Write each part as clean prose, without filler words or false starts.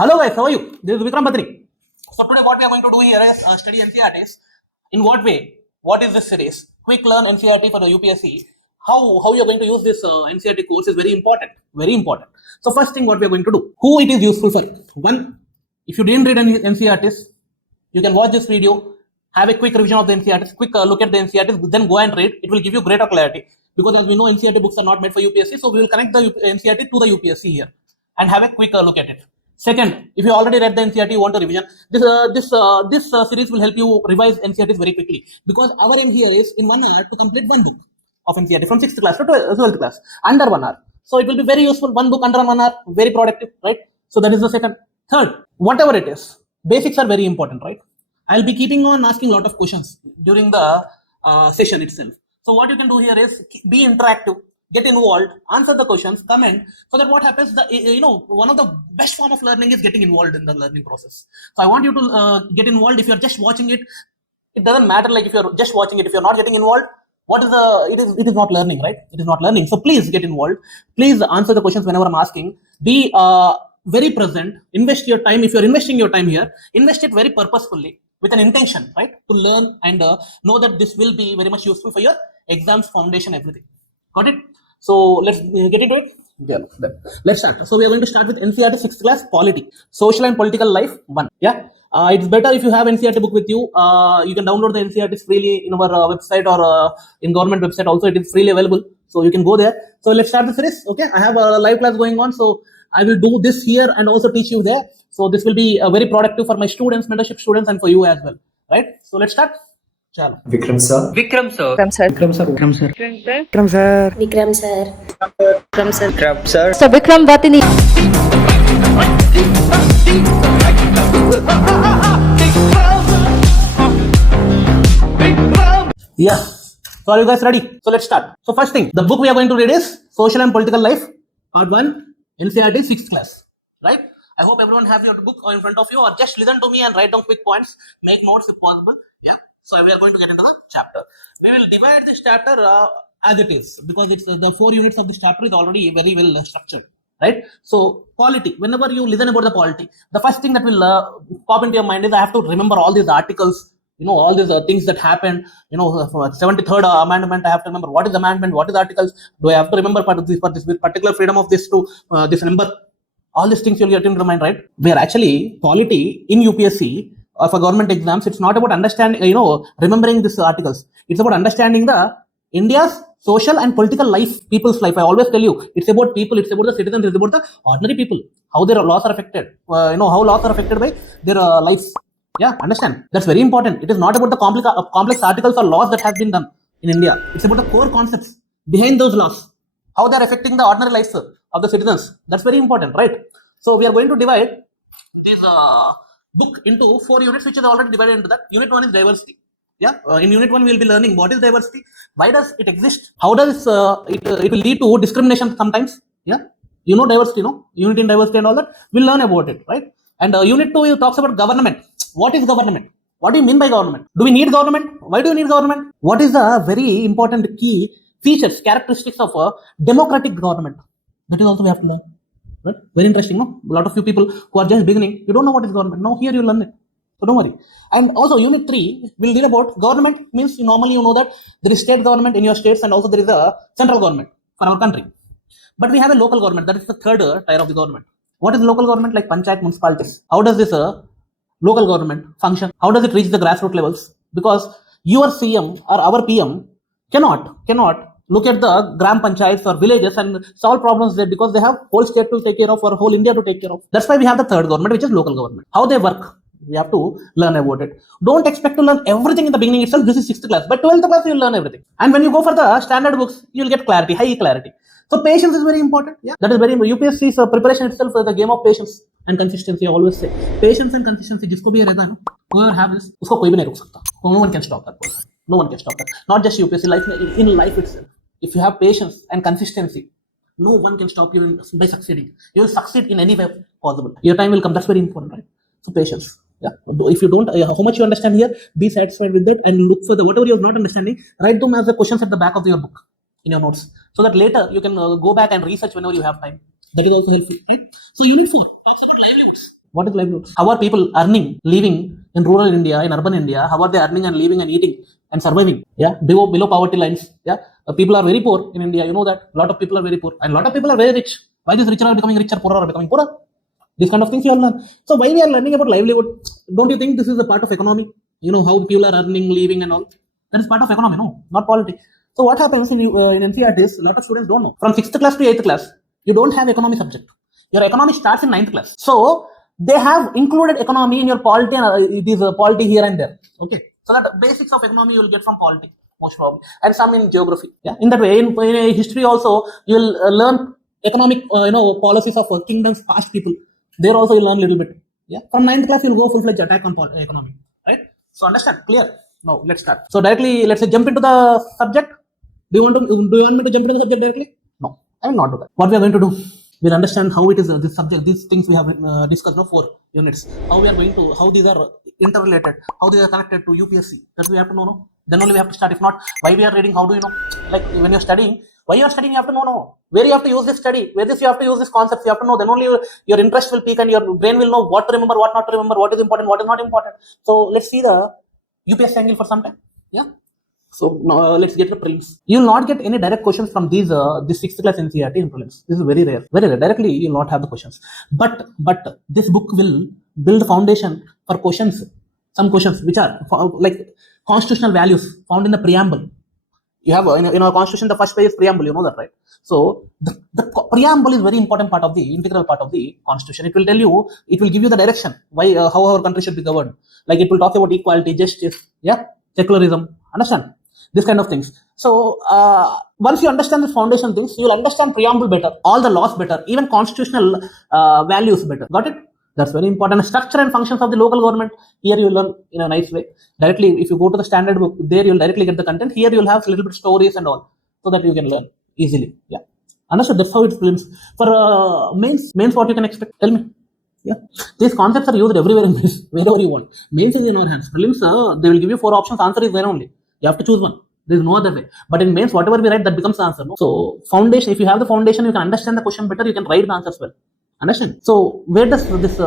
Hello guys, how are you? This is Vikram Sir. So today what we are going to do here is study NCERTs. In what way? What is this series? Quick learn NCERT for the UPSC. How you are going to use this NCERT course is very important. Very important. So first thing what we are going to do. Who it is useful for? One, if you didn't read any NCERTs, you can watch this video, have a quick revision of the NCERTs, quick look at the NCERTs, then go and read. It will give you greater clarity. Because as we know, NCERT books are not made for UPSC, so we will connect the NCERT to the UPSC here and have a quick look at it. Second, if you already read the NCERT, you want to revision, this series will help you revise NCERTs very quickly, because our aim here is in 1 hour to complete one book of NCERT from 6th class to 12th class under 1 hour. So it will be very useful. One book under 1 hour, very productive, right? So that is the second. Third, whatever it is, basics are very important, right? I'll be keeping on asking a lot of questions during the session itself. So what you can do here is be interactive, get involved, answer the questions, comment, so that what happens, one of the best form of learning is getting involved in the learning process. So I want you to get involved. If you're just watching it, it doesn't matter. Like if you're just watching it, if you're not getting involved, it is not learning, right? It is not learning. So please get involved. Please answer the questions whenever I'm asking. Be very present. Invest your time. If you're investing your time here, invest it very purposefully with an intention, right? To learn and know that this will be very much useful for your exams, foundation, everything. Got it? So let's get into it. Yeah, let's start. So we are going to start with NCERT 6th class Polity, Social and Political Life 1. Yeah, it's better if you have NCERT book with you. You can download the NCERT freely in our website or in government website also. It is freely available, so you can go there. So let's start the series. Okay, I have a live class going on, so I will do this here and also teach you there. So this will be very productive for my students, mentorship students, and for you as well. Right? So let's start. Chalo. Vikram Sir. Vikram Sir. Vikram Sir. Vikram Sir. Vikram Sir. Vikram Sir. Vikram Sir. Vikram Sir. Vikram Sir. So Vikram Vatini. Yeah. So are you guys ready? So let's start. So first thing, the book we are going to read is Social and Political Life, Part 1, NCERT 6th class. Right? I hope everyone have your book in front of you, or just listen to me and write down quick points, make notes if possible. Yeah. So we are going to get into the chapter. We will divide this chapter as it is, because it's the 4 units of this chapter is already very well structured. Right? So polity, whenever you listen about the polity, the first thing that will pop into your mind is I have to remember all these articles, all these things that happened, for 73rd amendment. I have to remember what is amendment, what is articles. Do I have to remember for this particular freedom of this to this number? All these things you'll get into the mind, right? Where actually polity in UPSC for government exams, it's not about understanding, remembering these articles. It's about understanding the India's social and political life, people's life. I always tell you, it's about people, it's about the citizens, it's about the ordinary people, how their laws are affected, how laws are affected by their lives. Yeah, understand? That's very important. It is not about the complex articles or laws that have been done in India. It's about the core concepts behind those laws, how they are affecting the ordinary lives of the citizens. That's very important, right? So we are going to divide this book into 4 units, which is already divided into that. Unit 1 is diversity. Yeah, in unit 1 we will be learning what is diversity, why does it exist, how does it will lead to discrimination sometimes. Yeah, diversity, unity in diversity and all that. We'll learn about it, right? And unit 2 talks about government. What is government? What do you mean by government? Do we need government? Why do you need government? What is the very important key features, characteristics of a democratic government? That is also we have to learn. Right? Very interesting, no? A lot of you people who are just beginning, you don't know what is government. Now here you learn it. So don't worry. And also unit 3 will read about government. Means normally you know that there is state government in your states, and also there is a central government for our country. But we have a local government. That is the third tier of the government. What is local government? Like Panchayat municipalities. How does this local government function? How does it reach the grassroots levels? Because your CM or our PM cannot look at the gram panchayats or villages and solve problems there, because they have whole state to take care of or whole India to take care of. That's why we have the third government, which is local government. How they work, we have to learn about it. Don't expect to learn everything in the beginning itself. This is 6th class. But 12th class, you'll learn everything. And when you go for the standard books, you'll get clarity, high clarity. So patience is very important. Yeah, that is very important. UPSC's preparation itself is the game of patience and consistency. I always say patience and consistency. जिसको भी रहता है ना, whoever have this, उसको कोई भी नहीं रोक सकता. No one can stop that person. No one can stop that. Not just UPSC life, in life itself. If you have patience and consistency, no one can stop you by succeeding. You will succeed in any way possible. Your time will come. That's very important, right? So patience. Yeah. If you don't, how much you understand here, be satisfied with that and look for the whatever you're not understanding. Write them as the questions at the back of your book in your notes, so that later you can go back and research whenever you have time. That is also helpful, right? So unit 4 talks about livelihoods. What is livelihood? How are people earning, living in rural India, in urban India? How are they earning and living and eating and surviving? Yeah, below poverty lines. Yeah, people are very poor in India. You know that. A lot of people are very poor, and a lot of people are very rich. Why these richer are becoming richer, poorer are becoming poorer? These kind of things you all learn. So why we are learning about livelihood? Don't you think this is a part of economy? You know how people are earning, living, and all. That is part of economy, no, not politics. So what happens in NCERT is a lot of students don't know. From 6th class to 8th class, you don't have economy subject. Your economy starts in 9th class. So they have included economy in your polity, and it is a polity here and there. Okay, so that basics of economy you will get from polity most probably, and some in geography. Yeah, in that way, in history also you will learn economic policies of kingdoms, past people. There also you learn a little bit. Yeah, from 9th class you'll go full-fledged attack on economy. Right? So understand? Clear? Now let's start. So directly, let's say jump into the subject. Do you want me to jump into the subject directly? No, I will not do that. What we are going to do, we'll understand how it is this subject, these things we have discussed now 4 units. How we are going to, how these are interrelated, how they are connected to UPSC. That we have to know. No? Then only we have to start. If not, why we are reading? How do you know? Like when you're studying, why you are studying, you have to know. No, where you have to use this study, where this you have to use this concepts. You have to know. Then only your interest will peak and your brain will know what to remember, what not to remember, what is important, what is not important. So let's see the UPSC angle for some time. Yeah. So now let's get the prelims. You will not get any direct questions from these this 6th class NCERT in prelims. This is very rare. Very rare. Directly you will not have the questions. But this book will build the foundation for questions. Some questions which are like constitutional values found in the preamble. You have in our constitution, the first page is preamble. You know that, right? So the preamble is very important part of the integral part of the constitution. It will tell you, it will give you the direction why how our country should be governed. Like it will talk about equality, justice, yeah, secularism. Understand this kind of things. So once you understand the foundation things, you will understand preamble better, all the laws better, even constitutional values better. Got it? That's very important. Structure and functions of the local government. Here you will learn in a nice way. Directly, if you go to the standard book, there you will directly get the content. Here you will have a little bit stories and all, so that you can learn easily. Yeah, understood. That's how it films. For mains, what you can expect? Tell me. Yeah, these concepts are used everywhere in mains, wherever you want. Mains is in our hands. Prelims, they will give you 4 options. Answer is there only. You have to choose one. There is no other way. But in mains, whatever we write, that becomes the answer. No? So foundation. If you have the foundation, you can understand the question better. You can write the answers well. Understand? So where does this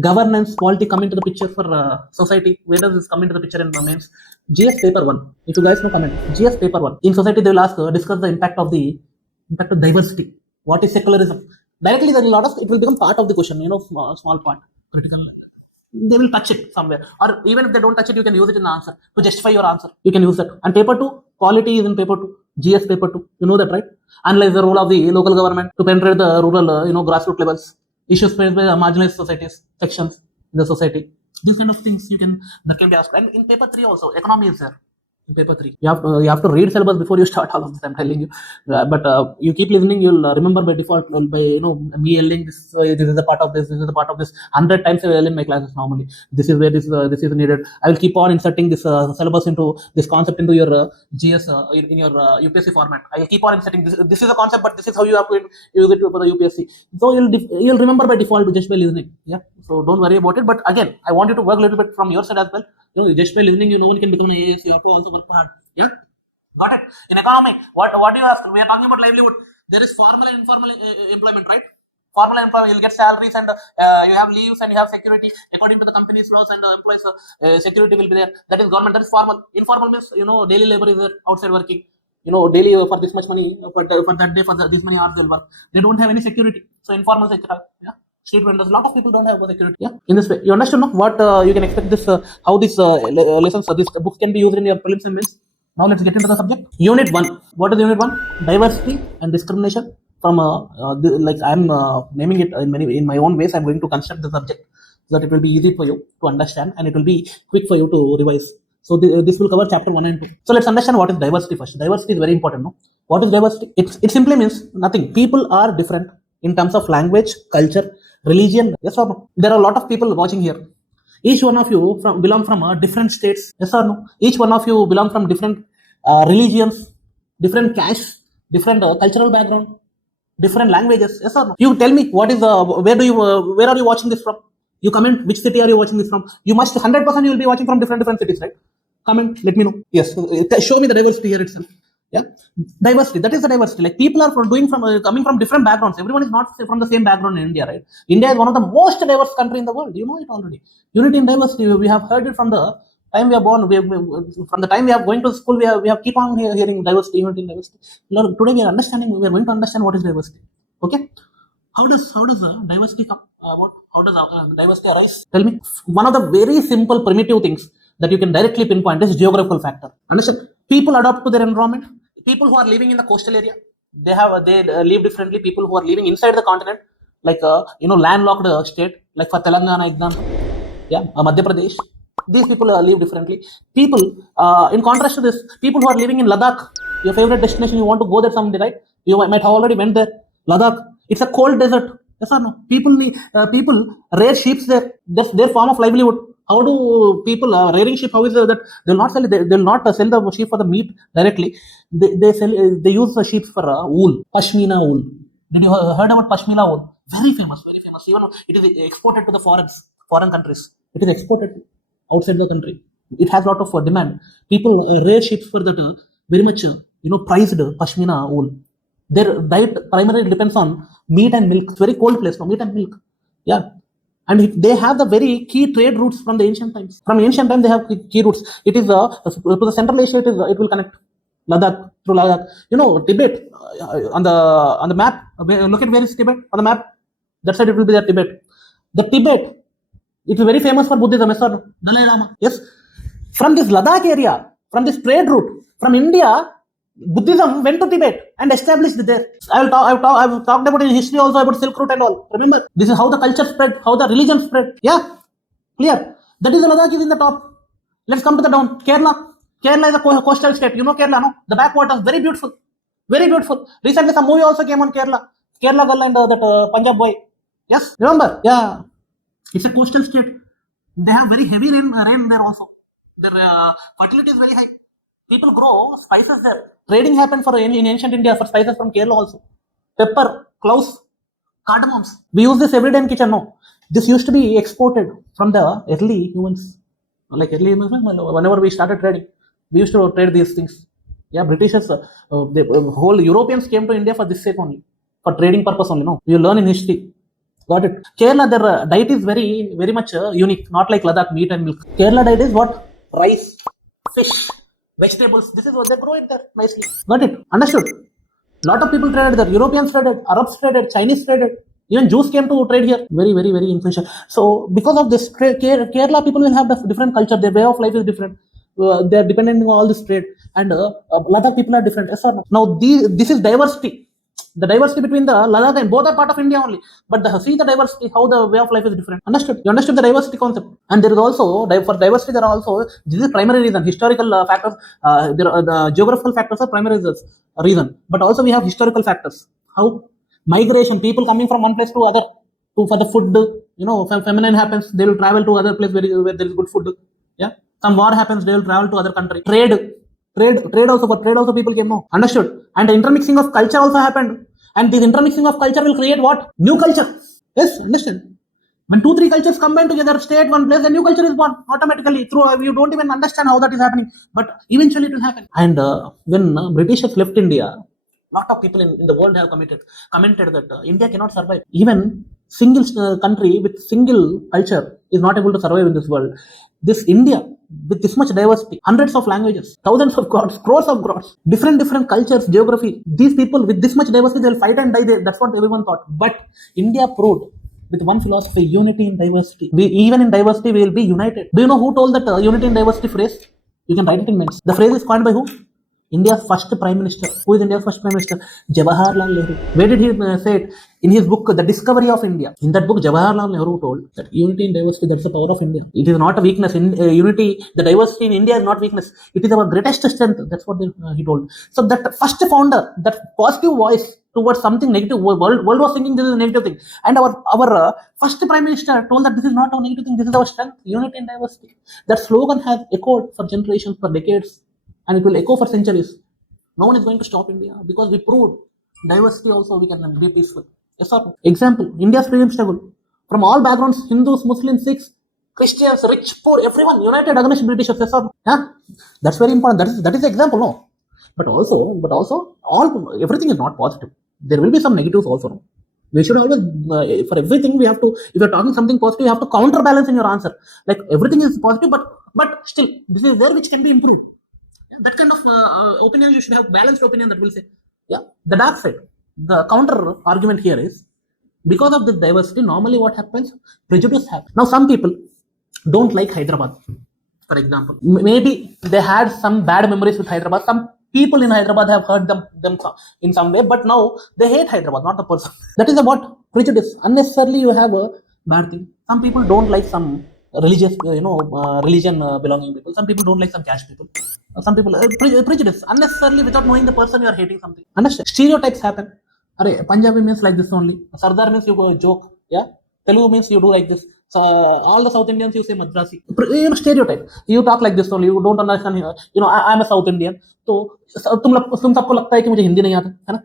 governance, polity come into the picture for society? Where does this come into the picture in the mains? GS paper 1. If you guys know, comment. GS paper 1. In society, they will ask, discuss the impact of diversity. What is secularism? Directly, there is a lot of, it will become part of the question. Small part, critical. They will touch it somewhere, or even if they don't touch it, you can use it in the answer to justify your answer. You can use that. And paper 2, polity is in paper 2. GS paper 2. You know that, right? Analyze the role of the local government to penetrate the rural, grassroots levels. Issues faced by marginalized societies, sections in the society. These kind of things that can be asked. And in paper 3 also, economy is there. In paper 3, you have to read syllabus before you start all of this. I'm telling you. But you keep listening, you'll remember by default by me yelling this. This is a part of this. This is a part of this. 100 times I yell in my classes normally. This is where this is needed. I will keep on inserting this syllabus into this concept into your GS in your UPSC format. I will keep on inserting this. This is a concept, but this is how you have to use it for the UPSC. So you'll remember by default just by listening. Yeah. So don't worry about it. But again, I want you to work a little bit from your side as well. Just by listening, no one can become an AAS. You have to also work hard. Yeah, got it. In economy, what do you ask? We are talking about livelihood. There is formal and informal employment, right? Formal employment, you'll get salaries and you have leaves and you have security according to the company's laws, and the employees' security will be there. That is government. That is formal. Informal means daily labor is outside working. Daily for this much money, for that day, this many hours they'll work. They don't have any security. So informal sector. Yeah. Street vendors, a lot of people don't have security. Yeah, in this way, you understand what you can expect this how this lessons, this book can be used in your prelims and mains. Now let's get into the subject. Unit 1. What is Unit 1? Diversity and discrimination. From like I'm naming it in my own ways. I'm going to construct the subject so that it will be easy for you to understand and it will be quick for you to revise. So this will cover chapter 1 and 2. So let's understand what is diversity first. Diversity is very important. No, what is diversity? It simply means nothing. People are different in terms of language, culture, religion. Yes or no? There are a lot of people watching here. Each one of you belong from different states. Yes or no? Each one of you belong from different religions, different castes, different cultural background, different languages. Yes or no? You tell me what is where are you watching this from? You comment which city are you watching this from? You must 100% you will be watching from different cities, right? Comment, let me know. Yes, show me the diversity here itself. Yeah, diversity. That is the diversity. Like people are coming from different backgrounds. Everyone is not from the same background in India, right? India is one of the most diverse country in the world. You know it already. Unity in diversity. We have heard it from the time we are born. From the time we are going to school, we have keep on hearing diversity, unity in diversity. Today we are understanding. We are going to understand what is diversity. Okay. How does diversity come about? How does diversity arise? Tell me. One of the very simple primitive things that you can directly pinpoint is geographical factor. Understand? People adapt to their environment. People who are living in the coastal area, they live differently. People who are living inside the continent, like landlocked state, like for Telangana example, yeah, Madhya Pradesh, these people live differently. People, in contrast to this, people who are living in Ladakh, your favorite destination, you want to go there someday, right? You might have already went there. Ladakh, it's a cold desert. Yes or no? People rear sheep there. That's their form of livelihood. How do people rearing sheep? How is it that they'll not sell? They'll not sell the sheep for the meat directly. They use the sheep for wool, pashmina wool. Did you heard about pashmina wool? Very famous, very famous. Even it is exported to the foreign countries. It is exported outside the country. It has a lot of demand. People rear sheep for that very much prized pashmina wool. Their diet primarily depends on meat and milk. It's very cold place, no, meat and milk. Yeah. And they have the very key trade routes from the ancient times. From ancient times, they have key routes. It is to the Central Asia. It will connect Ladakh through Ladakh. Tibet on the map. Look at where is Tibet on the map. That side it will be the Tibet. The Tibet, it is very famous for Buddhism. Yes or no? Dalai Lama. Yes. From this Ladakh area, from this trade route, from India, Buddhism went to Tibet and established there. I've talked about in history also about Silk Route and all. Remember, this is how the culture spread, how the religion spread. Yeah, clear. That is the Ladakh is in the top. Let's come to the down. Kerala. Kerala is a coastal state. You know Kerala, no? The backwaters, very beautiful, very beautiful. Recently, some movie also came on Kerala. Kerala girl and that Punjab boy. Yes, remember? Yeah, it's a coastal state. They have very heavy rain there also. Their fertility is very high. People grow spices there. Trading happened in ancient India for spices from Kerala also. Pepper, cloves, cardamoms. We use this every day in kitchen. No, this used to be exported from the early humans. Like early humans, whenever we started trading, we used to trade these things. Yeah, Britishers, the whole Europeans came to India for this sake only, for trading purpose only. No, you learn in history. Got it. Kerala, their diet is very, very much unique. Not like Ladakh, meat and milk. Kerala diet is what? Rice, fish, vegetables. This is what they grow in there nicely. Got it? Understood? Lot of people traded there. Europeans traded, Arabs traded, Chinese traded. Even Jews came to trade here. Very, very, very influential. So because of this, Kerala people will have the different culture. Their way of life is different. They are dependent on all this trade, and a lot of people are different. Yes or no? Now this is diversity. The diversity between the Ladakh and both are part of India only. But see the diversity, how the way of life is different. Understood? You understood the diversity concept. And there is also, for diversity, there are also, this is primary reason. Historical factors, the geographical factors are primary reason. But also we have historical factors. How? Migration, people coming from one place to other for the food. Feminine happens, they will travel to other place where there is good food. Yeah. Some war happens, they will travel to other country. Trade also people came. No, understood. And the intermixing of culture also happened. And this intermixing of culture will create what? New culture. Yes, understand. When 2-3 cultures combine together, stay at one place, a new culture is born automatically. You don't even understand how that is happening, but eventually it will happen. And when Britishers left India, lot of people in the world have commented that India cannot survive. Even single country with single culture is not able to survive in this world. This India, with this much diversity, hundreds of languages, thousands of gods, crores of gods, different cultures, geography, these people with this much diversity, they'll fight and die there. That's what everyone thought. But India proved with one philosophy, unity in diversity. Even in diversity, we will be united. Do you know who told that unity in diversity phrase? You can write it in minutes. The phrase is coined by who? India's first Prime Minister. Who is India's first Prime Minister? Jawaharlal Nehru. Where did he say it? In his book, The Discovery of India. In that book, Jawaharlal Nehru told that unity in diversity, that's the power of India. It is not a weakness. Unity, the diversity in India is not weakness. It is our greatest strength. That's what he told. So that first founder, that positive voice towards something negative, world was thinking this is a negative thing. And our first Prime Minister told that this is not a negative thing, this is our strength, unity in diversity. That slogan has echoed for generations, for decades. And it will echo for centuries. No one is going to stop India because we proved diversity also we can be peaceful. Yes or no? Example, India's freedom struggle. From all backgrounds, Hindus, Muslims, Sikhs, Christians, rich, poor, everyone united against Britishers. Yes or no? Yeah? That's very important. That is the example, no? But also, everything is not positive. There will be some negatives also. No? We should always, for everything, we have to. If you're talking something positive, you have to counterbalance in your answer. Like everything is positive, but still, this is there which can be improved. Yeah, that kind of opinion, you should have balanced opinion that will say, yeah, the dark side. The counter argument here is, because of this diversity, normally what happens, prejudice happens. Now, some people don't like Hyderabad, for example. Maybe they had some bad memories with Hyderabad. Some people in Hyderabad have hurt them in some way, but now they hate Hyderabad, not the person. That is about prejudice. Unnecessarily, you have a bad thing. Some people don't like some religious, religion belonging people. Some people don't like some caste people. Some people prejudice unnecessarily without knowing the person you are hating something. Understand? Stereotypes happen. Punjabi means like this only. Sardar means you go a joke. Yeah. Telugu means you do like this. So all the South Indians you say Madrasi. Stereotype. You talk like this only. You don't understand. I'm a South Indian. तो तुम सबको लगता है कि मुझे हिंदी नहीं आता है ना.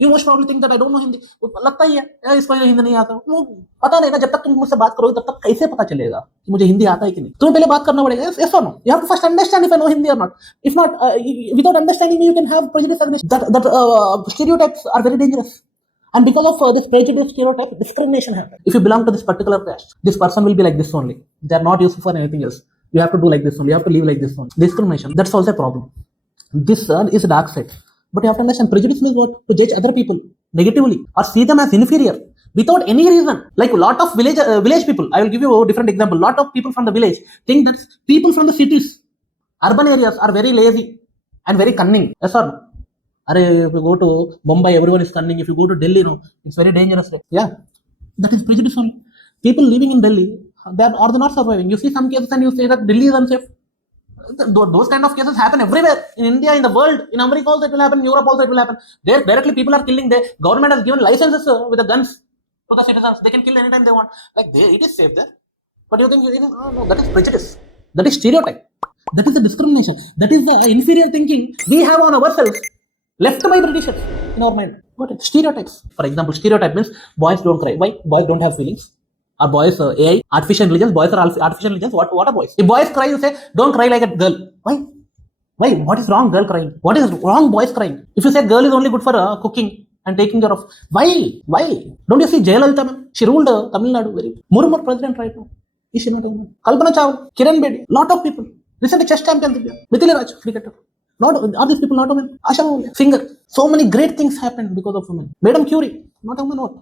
You most probably think that I don't know Hindi. लगता ही है इसको हिंदी नहीं आता. वो पता नहीं ना, जब तक तुम मुझसे बात करोगे तब तक कैसे पता चलेगा कि मुझे हिंदी आता है कि नहीं. तुम्हें पहले बात करना पड़ेगा. Yes or no? You have to first understand if I know Hindi or not. If not, without understanding me, you can have prejudice against that stereotypes are very dangerous. And because of this prejudice, stereotype, discrimination happens. If you belong to this particular caste, this person will be like this only. They are not useful for anything else. You have to do like this only. You have to live like this only. Discrimination. That's also a problem. This is a dark side. But you have to understand, prejudice means what? To judge other people negatively or see them as inferior without any reason. Like a lot of village people, I will give you a different example. Lot of people from the village think that people from the cities, urban areas are very lazy and very cunning. Yes or no? If you go to Mumbai, everyone is cunning. If you go to Delhi, it's very dangerous. Yeah, that is prejudice only. People living in Delhi, they're not surviving. You see some cases and you say that Delhi is unsafe. Those kind of cases happen everywhere in India, in the world, in America also it will happen, in Europe also it will happen. There directly people are killing. The government has given licenses with the guns to the citizens. They can kill anytime they want. Like it is safe there. But you think no, that is prejudice. That is stereotype. That is the discrimination. That is the inferior thinking we have on ourselves, left by Britishers in our mind. What stereotypes? For example, stereotype means boys don't cry. Why? Boys don't have feelings. Are boys AI, artificial intelligence? Boys are artificial intelligence. What are boys? If boys cry, you say, don't cry like a girl. Why? What is wrong, girl crying? What is wrong, boys crying? If you say girl is only good for cooking and taking care of, why? Don't you see Jayalalitha, man? She ruled Tamil Nadu. Very more president right now. Is she not a woman? Kalpana Chawla, Kiran Bedi, lot of people. Recently chess champion, Mithili Raj, cricketer. Are these people not women? Asha Mohli, singer. So many great things happened because of women. Madam Curie, not a woman. What?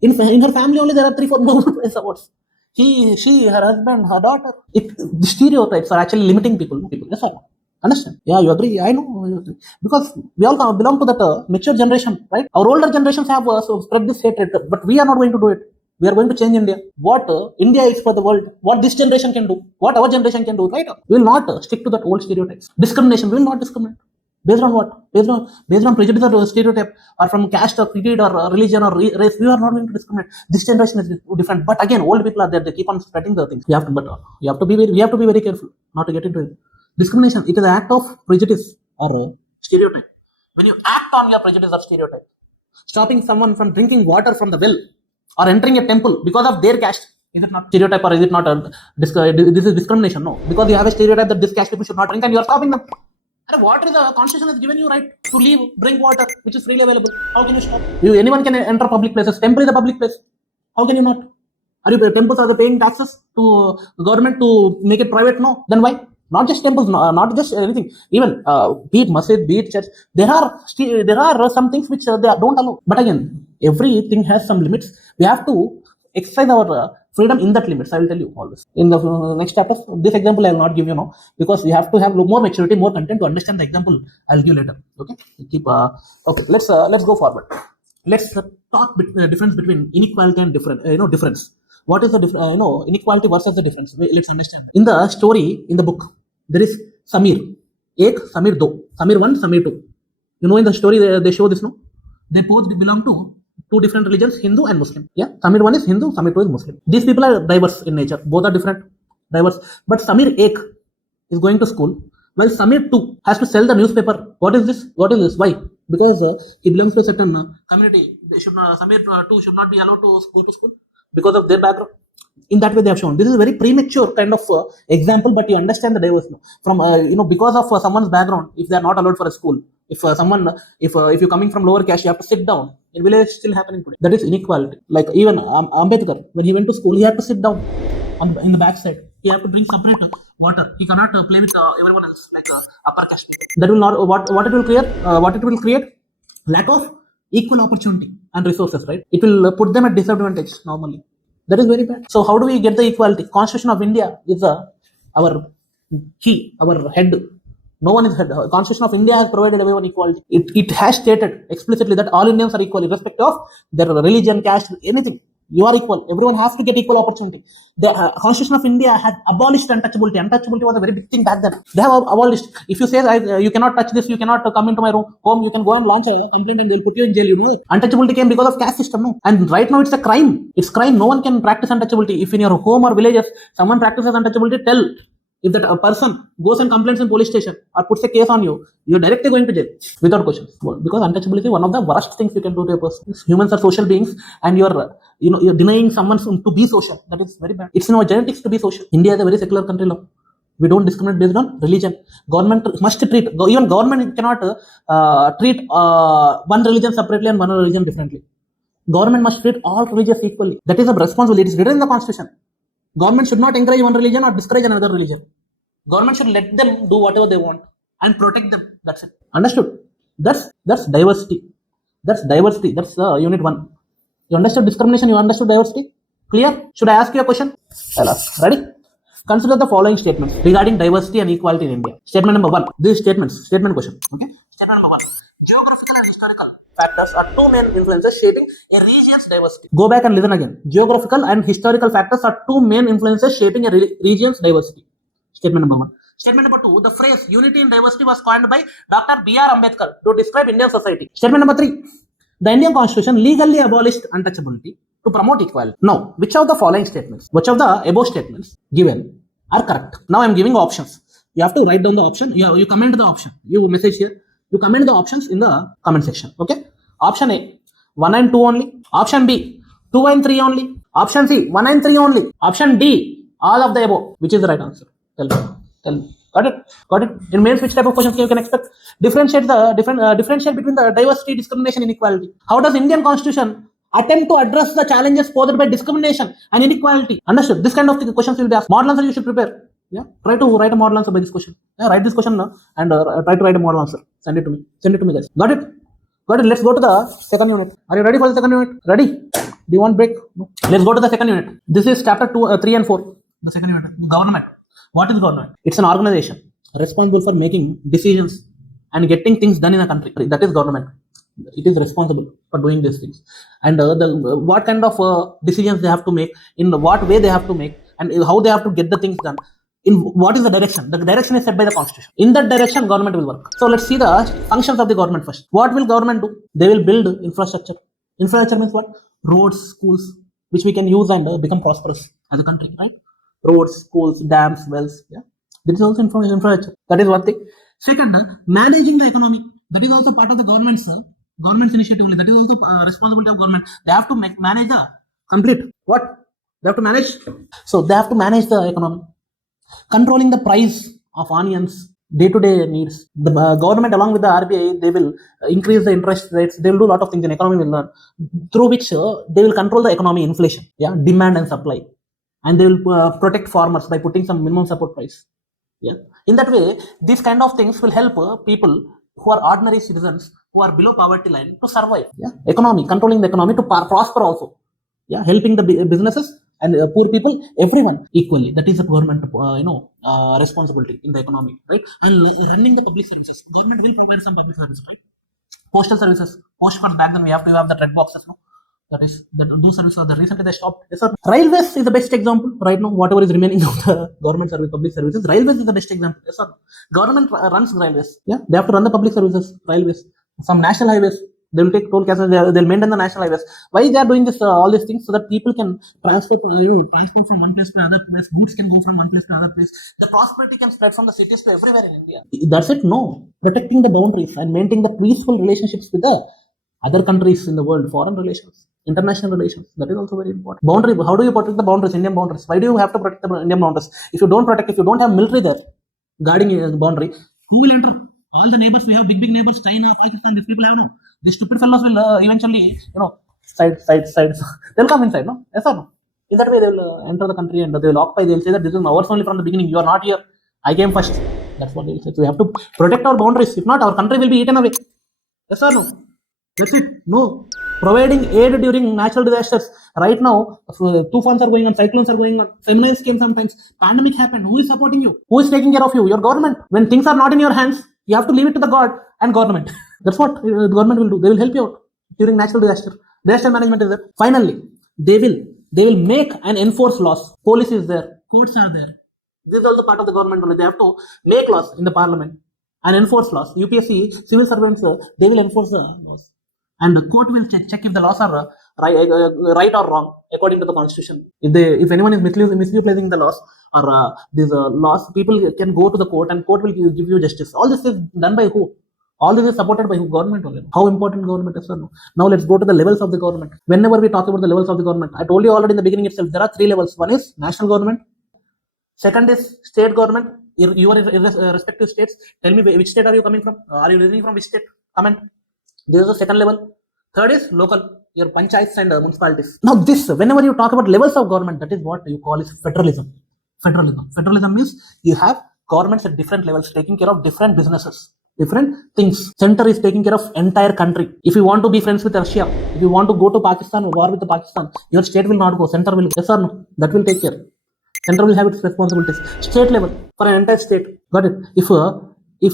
In her family only there are 3-4 Nobel Prize awards. She, her husband, her daughter. The stereotypes are actually limiting people. Yes or no? Understand? Yeah, you agree. I know. Because we all belong to that mature generation, right? Our older generations have spread this hatred, but we are not going to do it. We are going to change India. What India is for the world, what this generation can do, what our generation can do, right? We will not stick to that old stereotypes. Discrimination, we will not discriminate. Based on what? Based on prejudice or stereotype, or from caste or creed or religion or race, we are not going to discriminate. This generation is different. But again, old people are there. They keep on spreading the things. We have to be very careful not to get into it. Discrimination. It is an act of prejudice or stereotype. When you act on your prejudice or stereotype, stopping someone from drinking water from the well or entering a temple because of their caste, is it not stereotype or is it not this is discrimination? No, because you have a stereotype that this caste people should not drink and you are stopping them. And water is the constitution has given you right to leave, drink water, which is freely available. How can you stop? Anyone can enter public places. Temple is a public place. How can you not? Temples are paying taxes to the government to make it private? No. Then why? Not just temples, not just anything. Even be it masjid, be it church. There are some things which they don't allow. But again, everything has some limits. We have to exercise our freedom in that limits. I will tell you always. In the next chapter, this example I will not give you now because you have to have more maturity, more content to understand the example. I will give later. Okay. Okay. Let's go forward. Let's talk difference between inequality and difference. What is the inequality versus the difference? Let's understand. In the story, in the book, there is Samir. Ek, Samir do. Samir 1, Samir 2. In the story they show this, no? They both belong to two different religions, Hindu and Muslim. Yeah, Samir 1 is Hindu, Samir 2 is Muslim. These people are diverse in nature. Both are different, diverse. But Samir Ek is going to school, while Samir 2 has to sell the newspaper. What is this? Why? Because he belongs to a certain community. Samir 2 should not be allowed to go to school because of their background. In that way they have shown. This is a very premature kind of example, but you understand the diversity. From because of someone's background, if they are not allowed for a school, If you're coming from lower caste, you have to sit down. In village, still happening today. That is inequality. Like even Ambedkar, when he went to school, he had to sit down in the backside. He have to drink separate water. He cannot play with everyone else like upper caste people. That will not what it will create. What it will create? Lack of equal opportunity and resources. Right? It will put them at disadvantage normally. That is very bad. So how do we get the equality? Constitution of India is our key, our head. No one is head. Constitution of India has provided everyone equality. It has stated explicitly that all Indians are equal, irrespective of their religion, caste, anything. You are equal. Everyone has to get equal opportunity. The Constitution of India has abolished untouchability. Untouchability was a very big thing back then. They have abolished. If you say you cannot touch this, you cannot come into my home, you can go and launch a complaint and they'll put you in jail. You know, untouchability came because of caste system. No? And right now it's a crime. It's crime. No one can practice untouchability. If in your home or villages someone practices untouchability, tell. If that a person goes and complains in police station or puts a case on you, you're directly going to jail without questions. Because untouchability is one of the worst things you can do to a person. Humans are social beings, and you're denying someone to be social. That is very bad. It's in our genetics to be social. India is a very secular country now. We don't discriminate based on religion. Government must treat. Even government cannot treat one religion separately and one religion differently. Government must treat all religions equally. That is a responsibility. It is written in the Constitution. Government should not encourage one religion or discourage another religion. Government should let them do whatever they want and protect them. That's it. Understood? That's diversity. That's diversity. That's unit 1. You understood discrimination? You understood diversity? Clear? Should I ask you a question? I'll ask. Ready? Consider the following statements regarding diversity and equality in India. Statement number 1. These statements. Statement question. Okay. Statement number 1. Geographical and historical factors are two main influences shaping a region's diversity. Go back and listen again. Geographical and historical factors are two main influences shaping a region's diversity. Statement number 1. Statement number 2. The phrase unity in diversity was coined by Dr. B.R. Ambedkar to describe Indian society. Statement number 3. The Indian Constitution legally abolished untouchability to promote equality. Now, which of the following statements, which of the above statements given are correct? Now I am giving options. You have to write down the option. You comment the option. You message here. You comment the options in the comment section. Okay. Option A, 1 and 2 only. Option B, 2 and 3 only. Option C, 1 and 3 only. Option D, all of the above. Which is the right answer? Tell me. Got it? In mains, which type of questions you can expect? Differentiate between the diversity, discrimination, inequality. How does Indian Constitution attempt to address the challenges posed by discrimination and inequality? Understood? This kind of questions will be asked. Model answer you should prepare. Yeah, try to write a model answer by this question. Yeah, write this question now and try to write a model answer. Send it to me, guys. Got it? Let's go to the second unit. Are you ready for the second unit? Ready? Do you want break? No. Let's go to the second unit. This is chapter 3 and 4. The second unit. Government. What is government? It's an organization responsible for making decisions and getting things done in a country. That is government. It is responsible for doing these things. And what kind of decisions they have to make, in what way they have to make, and how they have to get the things done. In what is the direction? The direction is set by the Constitution. In that direction, government will work. So let's see the functions of the government first. What will government do? They will build infrastructure. Infrastructure means what? Roads, schools, which we can use and become prosperous as a country, right? Roads, schools, dams, wells. Yeah, this is also infrastructure. That is one thing. Second, managing the economy. That is also part of the government's initiative only. That is also responsibility of government. They have to manage the complete what? They have to manage. So they have to manage the economy. Controlling the price of onions, day-to-day needs. The government, along with the RBI, they will increase the interest rates. They will do a lot of things in economy will learn, through which they will control the economy, inflation, yeah, demand and supply, and they will protect farmers by putting some minimum support price. Yeah, in that way, these kind of things will help people who are ordinary citizens who are below poverty line to survive. Yeah, economy, controlling the economy to prosper also. Yeah, helping the businesses and poor people, everyone equally. That is the government, responsibility in the economy, right? And running the public services, government will provide some public services, right? Postal services, post cards back then we have to have the red boxes, no? Those services are recently they stopped. Yes, sir. Railways is the best example right now. Whatever is remaining of the government service, public services, railways is the best example. Yes, sir. Government runs railways. Yeah, they have to run the public services, railways. Some national highways, they will take toll cases. They'll maintain the national highways. Why they are doing this? All these things so that people can transport from one place to another place. Goods can go from one place to another place. The prosperity can spread from the cities to everywhere in India. That's it. No, protecting the boundaries and maintaining the peaceful relationships with the other countries in the world, foreign relations, international relations. That is also very important. Boundary. How do you protect the boundaries? Indian boundaries. Why do you have to protect the Indian boundaries? If you don't have military there guarding the boundary, who will enter? All the neighbors, we have big neighbors, China, Pakistan, these people have no. These stupid fellows will eventually, side. They'll come inside, no? Yes or no? In that way, they will enter the country and they will occupy. They will say that this is ours only from the beginning. You are not here. I came first. That's what they will say. So we have to protect our boundaries. If not, our country will be eaten away. Yes or no? That's it. No. Providing aid during natural disasters. Right now, tufans are going on, cyclones are going on, seminars came sometimes, pandemic happened. Who is supporting you? Who is taking care of you? Your government. When things are not in your hands, you have to leave it to the God and government. That's what the government will do. They will help you out during natural disaster. Disaster management is there. Finally, they will make and enforce laws. Police is there. Courts are there. This is also part of the government only. They have to make laws in the parliament and enforce laws. UPSC, civil servants, they will enforce the laws. And the court will check if the laws are right or wrong according to the constitution. If anyone is misusing the laws or these laws, people can go to the court and court will give you justice. All this is done by who? All this is supported by who? Government only. How important government is? No? Now let's go to the levels of the government. Whenever we talk about the levels of the government, I told you already in the beginning itself, there are 3 levels. One is national government. Second is state government. Your respective states. Tell me which state are you coming from? Are you living from which state? Comment. This is the second level. Third is local, your panchayats and municipalities. Now this, whenever you talk about levels of government, that is what you call is federalism. Federalism means you have governments at different levels taking care of different businesses, different things. Center is taking care of entire country. If you want to be friends with Russia, if you want to go to Pakistan or war with the Pakistan, your state will not go. Center will. Yes or no? That will take care. Center will have its responsibilities. State level for an entire state. Got it? If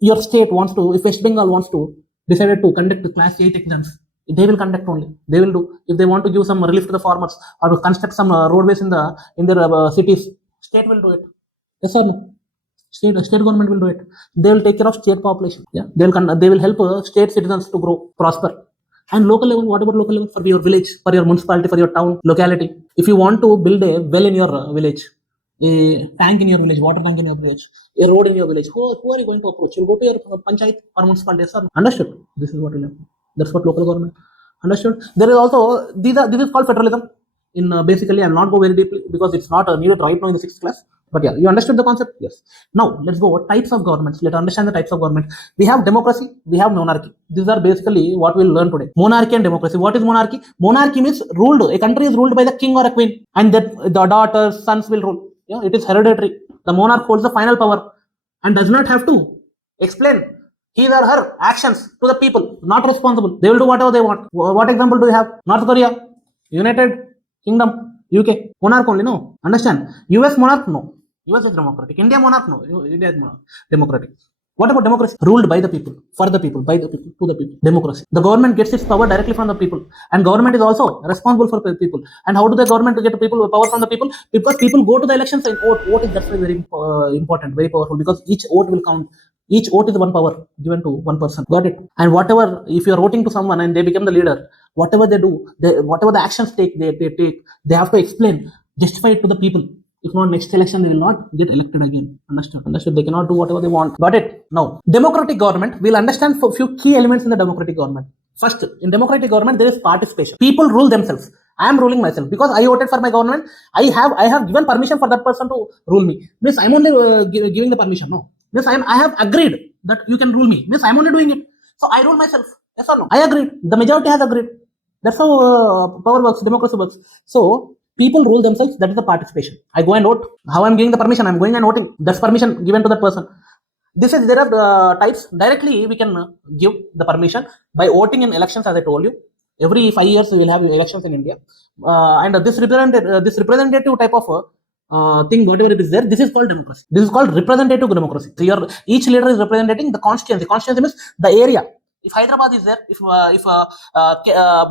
your state wants to, if West Bengal wants to, decided to conduct the class 8 exams, they will conduct only. They will do. If they want to give some relief to the farmers or to construct some roadways in their cities, state will do it. Yes or no? State government will do it. They will take care of state population. Yeah, they will help state citizens to grow, prosper. And local level, what about local level? For your village, for your municipality, for your town, locality. If you want to build a well in your village, a tank in your village, water tank in your village, a road in your village, who are you going to approach? You'll go to your panchayat or municipality. Sir, understood? This is what will happen. That's what local government. Understood? There is also, this is called federalism. Basically, I'll not go very deeply because it's not needed right now in the 6th class. But yeah, you understood the concept? Yes. Now, let's go types of governments. Let's understand the types of government. We have democracy, we have monarchy. These are basically what we'll learn today. Monarchy and democracy. What is monarchy? Monarchy means a country is ruled by the king or a queen, and that the daughters, sons will rule. Yeah, it is hereditary. The monarch holds the final power and does not have to explain his or her actions to the people. Not responsible. They will do whatever they want. What example do you have? North Korea, United Kingdom, UK. Monarch only, no. Understand? US monarch, no. US is democratic. India monarch, no. India is democratic. What about democracy? Ruled by the people, for the people, by the people, to the people. Democracy. The government gets its power directly from the people, and government is also responsible for people. And how do the government get people power from the people? Because people go to the elections and vote. Vote is that's very important, very powerful, because each vote will count. Each vote is one power given to one person. Got it? And whatever, if you are voting to someone and they become the leader, whatever they do, whatever the actions they take, they have to explain, justify it to the people. If not, next election they will not get elected again. Understood? They cannot do whatever they want. Got it? Now, democratic government, we'll understand for few key elements in the democratic government. First, in democratic government, there is participation. People rule themselves. I am ruling myself because I voted for my government. I have given permission for that person to rule me. Means I'm only giving the permission. No. Means I have agreed that you can rule me. Means I'm only doing it. So I rule myself. Yes or no? I agreed. The majority has agreed. That's how power works, democracy works. So people rule themselves. That is the participation. I go and vote. How I'm giving the permission? I'm going and voting. That's permission given to that person. There are types. Directly we can give the permission by voting in elections, as I told you. Every 5 years we will have elections in India, and this representative type of thing, whatever it is there, this is called democracy. This is called representative democracy. So each leader is representing the constituency. Constituency means the area. If Hyderabad is there, if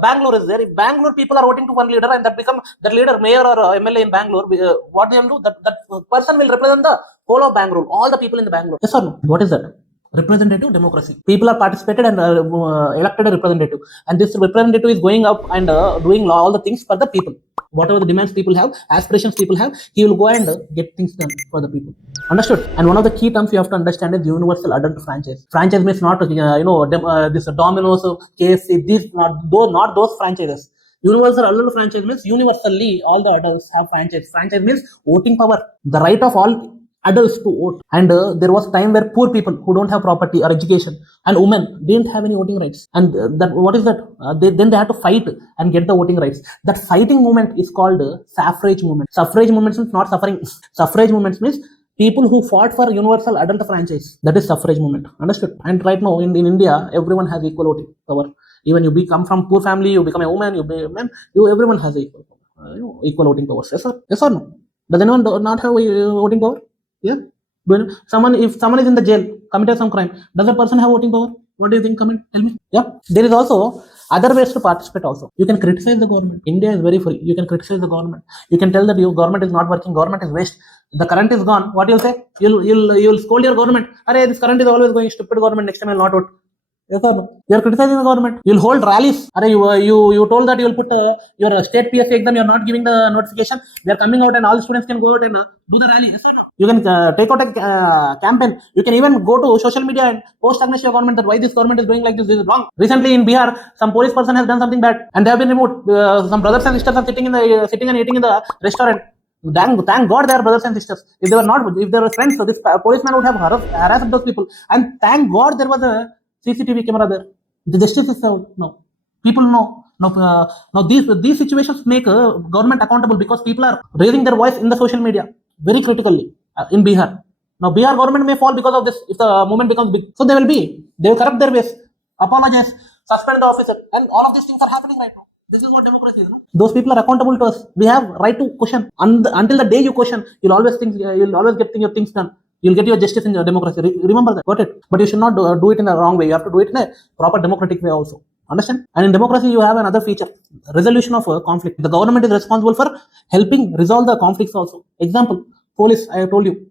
Bangalore is there, if Bangalore people are voting to one leader and that leader, mayor or MLA in Bangalore, what they will do? That person will represent the whole of Bangalore, all the people in the Bangalore. Yes or no? What is that? Representative democracy. People are participated and elected a representative, and this representative is going up and doing all the things for the people. Whatever the demands people have, aspirations people have, he will go and get things done for the people. Understood? And one of the key terms you have to understand is universal adult franchise. Franchise means not this Domino's, KFC. These not those franchises. Universal adult franchise means universally all the adults have franchise. Franchise means voting power. The right of all adults to vote. And there was time where poor people who don't have property or education and women didn't have any voting rights. And that what is that? Then they had to fight and get the voting rights. That fighting movement is called suffrage movement. Suffrage movement means not suffering. Suffrage movement means people who fought for universal adult franchise. That is suffrage movement. Understood? And right now in India, everyone has equal voting power. Even you come from poor family, you become a woman, you be a man, everyone has equal equal voting powers. Yes, sir? Yes or no? Does anyone not have voting power? Yeah. If someone is in the jail, committed some crime, does a person have voting power? What do you think? Comment. Tell me. Yeah. There is also other ways to participate also. You can criticize the government. India is very free. You can criticize the government. You can tell that your government is not working. Government is waste. The current is gone. What you'll say? You'll scold your government. Arey, this current is always going. Stupid government. Next time I'll not vote. Yes or no? You are criticizing the government. You'll hold rallies. Arey, you told that you'll put your state PSC exam. You're not giving the notification. They're coming out and all students can go out and do the rally. Yes or no? You can take out a campaign. You can even go to social media and post against your government that why this government is doing like this. This is wrong. Recently in Bihar, some police person has done something bad and they have been removed. Some brothers and sisters are sitting and eating in the restaurant. Thank God they are brothers and sisters. If they were friends, so this policeman would have harassed those people. And thank God there was a CCTV camera there. The justice is served. No, people know. Now these situations make government accountable because people are raising their voice in the social media very critically in Bihar. Now Bihar government may fall because of this if the movement becomes big. So they will corrupt their ways, apologize, suspend the officer, and all of these things are happening right now. This is what democracy is. No? Those people are accountable to us. We have right to question. Until the day you question, you'll always get your things done. You'll get your justice in your democracy. Remember that. Got it? But you should not do it in the wrong way. You have to do it in a proper democratic way also. Understand? And in democracy, you have another feature: resolution of conflict. The government is responsible for helping resolve the conflicts also. Example: police. I have told you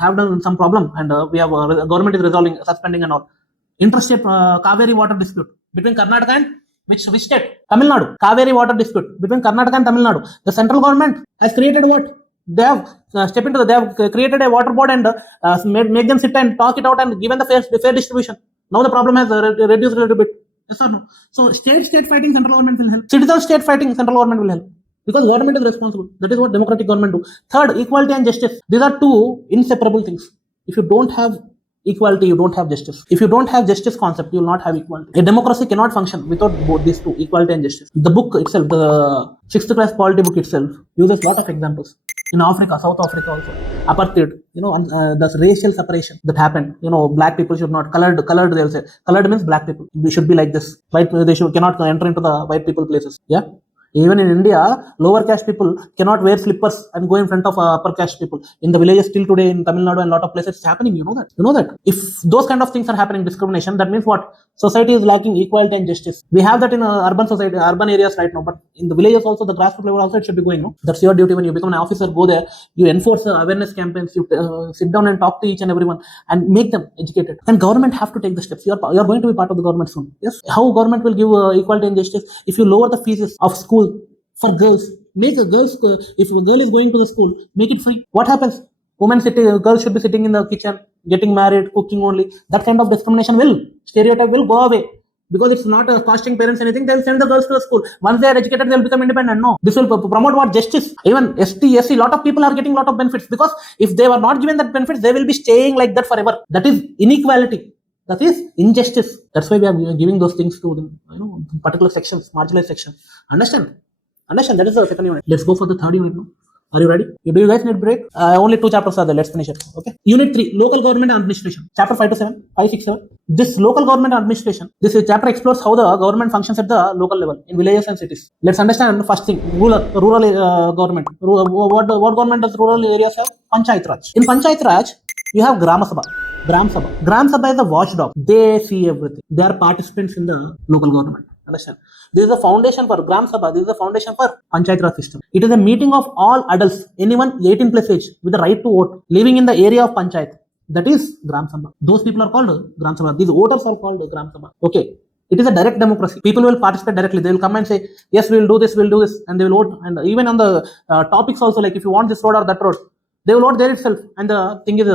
have done some problem, and we have government is resolving, suspending and all. Interstate Kaveri water dispute between Karnataka and which state? Tamil Nadu. Kaveri water dispute between Karnataka and Tamil Nadu. The central government has created what? They have they have created a water board and make them sit and talk it out and given the fair distribution. Now the problem has reduced a little bit. Yes or no? So state fighting, central government will help. Citizen state fighting, central government will help. Because government is responsible. That is what democratic government do. Third, equality and justice. These are two inseparable things. If you don't have equality, you don't have justice. If you don't have justice concept, you will not have equality. A democracy cannot function without both these two, equality and justice. The book itself, the 6th class polity book itself, uses lot of examples. In Africa, South Africa also, apartheid, the racial separation that happened. Black people should not, colored they'll say. Colored means black people. We should be like this. White, cannot enter into the white people places. Yeah. Even in India, lower caste people cannot wear slippers and go in front of upper caste people. In the villages still today in Tamil Nadu and a lot of places, it's happening. You know that. If those kind of things are happening, discrimination, that means what? Society is lacking equality and justice. We have that in urban society, urban areas right now, but in the villages also, the grassroots level also, it should be going. No? That's your duty. When you become an officer, go there, you enforce awareness campaigns, you sit down and talk to each and everyone and make them educated. And government have to take the steps. You're going to be part of the government soon. Yes. How government will give equality and justice? If you lower the fees of school for girls, make a girls, if a girl is going to the school, make it free. What happens? Girls should be sitting in the kitchen, getting married, cooking only. That kind of discrimination stereotype will go away. Because it's not costing parents anything, they'll send the girls to the school. Once they are educated, they'll become independent. No. This will promote what? Justice. Even ST, SC, lot of people are getting lot of benefits. Because if they were not given that benefits, they will be staying like that forever. That is inequality. That is injustice. That's why we are giving those things to them, particular sections, marginalized sections. Understand? That is the second unit. Let's go for the third unit now. Are you ready? Do you guys need break? Only 2 chapters are there. Let's finish it. Okay. Unit 3, local government and administration. Chapter 5 to 7, 5, 6, 7. This local government and administration. This chapter explores how the government functions at the local level in villages and cities. Let's understand the first thing. Rural government. What government does rural areas have? Panchayati Raj. In Panchayati Raj, you have Gram Sabha. Gram Sabha is the watchdog. They see everything. They are participants in the local government. Understand? This is the foundation for Gram Sabha. This is the foundation for Panchayati Raj system. It is a meeting of all adults, anyone 18 plus age with the right to vote, living in the area of Panchayat. That is Gram Sabha. Those people are called Gram Sabha. These voters are called Gram Sabha. Okay. It is a direct democracy. People will participate directly. They will come and say, yes, we will do this, and they will vote. And even on the topics also, like if you want this road or that road, they will vote there itself. And the thing is,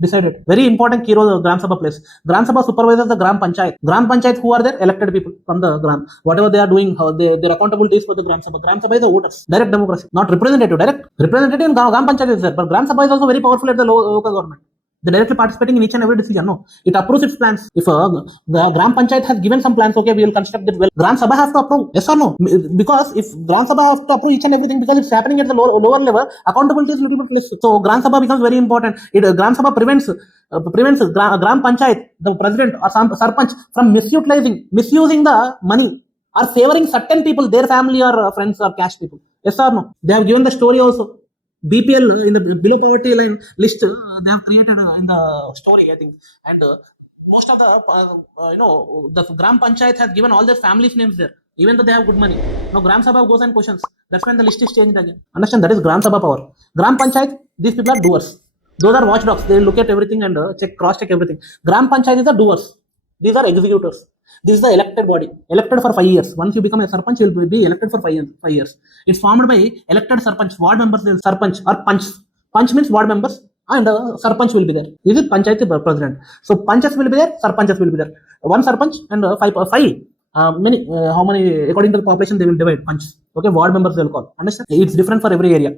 decided. Very important key role Gram Sabha plays. Gram Sabha supervises the Gram Panchayat. Gram Panchayat, who are there? Elected people from the Gram. Whatever they are doing, their accountability is for the Gram Sabha. Gram Sabha is the voters. Direct democracy, not representative. Direct representative in Gram Panchayat is there, but Gram Sabha is also very powerful at the local government. They're directly participating in each and every decision. No, it approves its plans. If the Gram Panchayat has given some plans, okay, we will construct it well. Gram Sabha have to approve. Yes or no? Because if Gram Sabha have to approve each and everything, because it's happening at the lower level, accountability is a little bit less. So Gram Sabha becomes very important. Gram Sabha prevents Gram Panchayat, the president or Sarpanch, from misusing the money or favoring certain people, their family or friends or cash people. Yes or no? They have given the story also. BPL in the below poverty line list they have created in the story, I think, and most of the the Gram Panchayat has given all their families' names there, even though they have good money. Now Gram Sabha goes and questions. That's when the list is changed again. Understand? That is Gram Sabha power. Gram Panchayat, these people are doers. Those are watchdogs. They look at everything and cross-check everything. Gram Panchayat is the doers. These are executors. This is the elected body, elected for 5 years. Once you become a Sarpanch, you will be elected for 5 years. It's formed by elected Sarpanch, ward members, Sarpanch or Panch. Panch means ward members, and Sarpanch will be there. This is Panchayati president. So Panchas will be there, Sarpanchas will be there. One Sarpanch and five. How many, according to the population, they will divide Panch. Okay, ward members they will call. Understand? It's different for every area.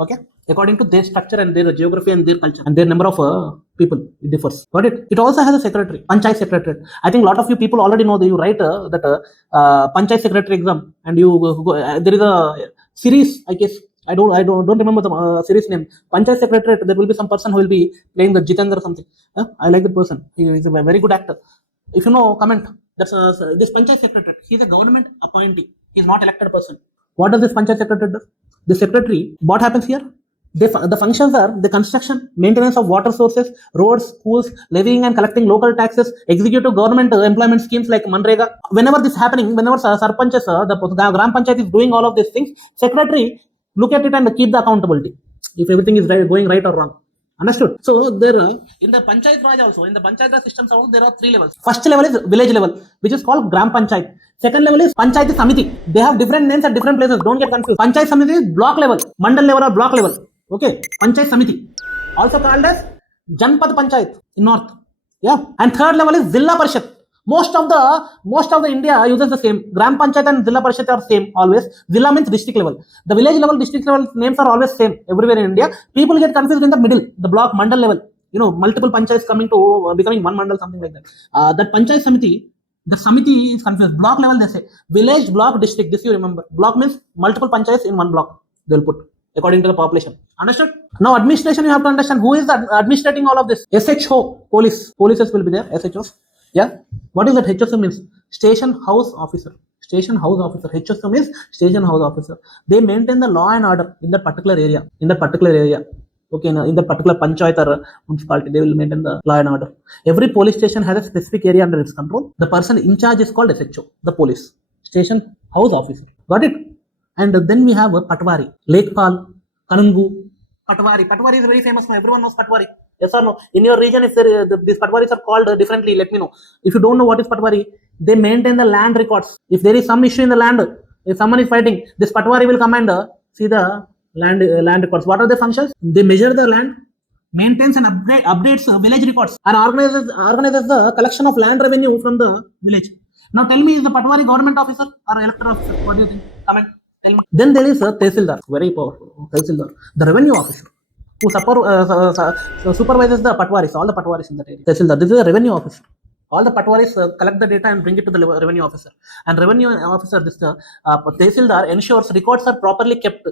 Okay, according to their structure and their geography and their culture and their number of people, it differs. Got it? It also has a secretary, Panchayat secretariat. I think a lot of you people already know that you write that Panchayat secretary exam, and you there is a series. I guess I don't remember the series name. Panchayat secretariat. There will be some person who will be playing the Jitendra or something. I like the person. He is a very good actor. If you know, comment. That's this Panchayat secretariat. He is a government appointee. He is not elected person. What does this Panchayat secretariat do? The secretary, what happens here? The functions are the construction, maintenance of water sources, roads, schools, levying and collecting local taxes, executive government employment schemes like Manrega. Whenever this is happening, whenever Sarpanchas, the Gram Panchayat is doing all of these things, secretary look at it and keep the accountability if everything is going right or wrong. Understood? So there in the Panchayat Raj also, in the Panchayat Raj systems also, there are 3 levels. First level is village level, which is called Gram Panchayat. Second level is Panchayati Samiti. They have different names at different places. Don't get confused. Panchayat Samiti is block level, Mandal level or block level. Okay, Panchayat Samiti, also called as Janpad Panchayat in north. Yeah, and third level is Zilla Parishad. Most of the India uses the same. Gram Panchayat and Zilla Parishad are same always. Zilla means district level. The village level, district level names are always same everywhere in India. People get confused in the middle, the block Mandal level. You know, multiple panchayats coming to becoming one mandal, something like that. That Panchayat Samiti, the Samiti is confused. Block level they say. Village, block, district. This you remember. Block means multiple panchayats in one block. They will put according to the population. Understood? Now administration, you have to understand who is administrating all of this. SHO, police. Polices will be there. SHOs. Yeah. What is that? HSO means station house officer. Station house officer. HSO means station house officer. They maintain the law and order in that particular area. Okay, in the particular panchayat or municipality, they will maintain the law and order. Every police station has a specific area under its control. The person in charge is called SHO, the police station house officer. Got it? And then we have a Patwari, Lekpal, Kanungu. Patwari is very famous. Everyone knows Patwari. Yes or no? In your region, if these Patwaris are called differently, let me know. If you don't know what is Patwari, they maintain the land records. If there is some issue in the land, if someone is fighting, this Patwari will come and see the land records. What are the functions? They measure the land, maintains and updates village records, and organizes the collection of land revenue from the village. Now tell me, is the Patwari government officer or elected officer? What do you think? Comment. Tell me. Then there is a Tehsildar, very powerful Tehsildar, the revenue officer, who supervises the Patwaris, all the Patwaris in that area. Tehsildar, this is a revenue officer. All the Patwaris collect the data and bring it to the revenue officer. And revenue officer, this Tehsildar ensures records are properly kept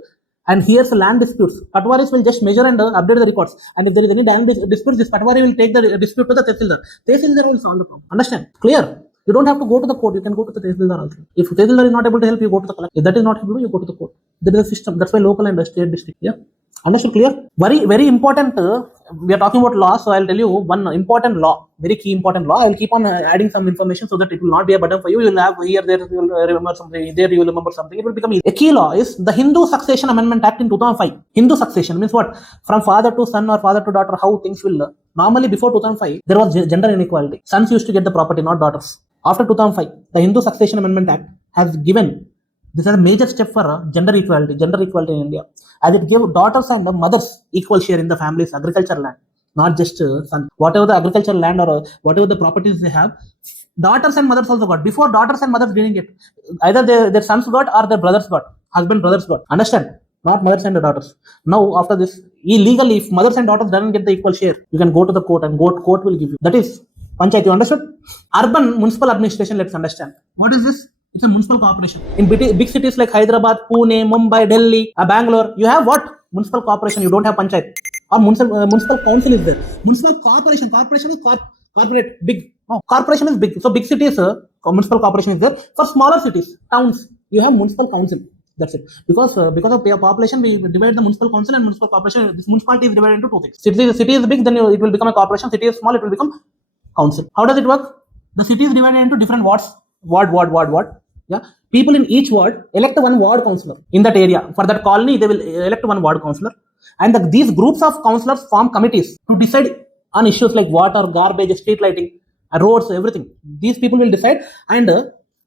and hears land disputes. Patwaris will just measure and update the records. And if there is any land disputes, this Patwari will take the dispute to the Tehsildar. Tehsildar will solve the problem. Understand? Clear? You don't have to go to the court. You can go to the Tehsildar also. If Tehsildar is not able to help, you go to the collector. If that is not able, you go to the court. There is a system. That's why local and state district. Yeah. Understood? Clear? Very important. We are talking about law, so I'll tell you one important law, very key important law. I will keep on adding some information so that it will not be a burden for you. You will have here, there, you will remember something, there you will remember something. It will become easy. A key law is the Hindu Succession Amendment Act in 2005. Hindu succession means what? From father to son or father to daughter, how things will. Normally before 2005, there was gender inequality. Sons used to get the property, not daughters. After 2005, the Hindu Succession Amendment Act has given, this is a major step for gender equality in India, as it gave daughters and mothers equal share in the family's agricultural land. not just son. Whatever the agricultural land or whatever the properties they have, daughters and mothers also got. Before, daughters and mothers didn't get. Either their sons got or their brothers got. Husband, brothers got. Understand? Not mothers and daughters. Now, after this, illegally, if mothers and daughters doesn't get the equal share, you can go to the court and court will give you. That is Panchayat. You understood? Urban municipal administration, let's understand. What is this? It's a municipal corporation. In big cities like Hyderabad, Pune, Mumbai, Delhi, Bangalore, you have what? Municipal corporation. You don't have Panchayat. Or municipal council is there. Municipal corporation. Corporation is corporate, big. No, corporation is big. So big cities, municipal corporation is there. For smaller cities, towns, you have municipal council. That's it. Because of population, we divide the municipal council and municipal corporation. This municipality is divided into two things. City is big, then it will become a corporation. City is small, it will become council. How does it work? The city is divided into different wards. Ward. Yeah. People in each ward elect one ward councillor in that area. For that colony, they will elect one ward councillor. And these groups of councillors form committees to decide on issues like water, garbage, street lighting, roads, everything. These people will decide, and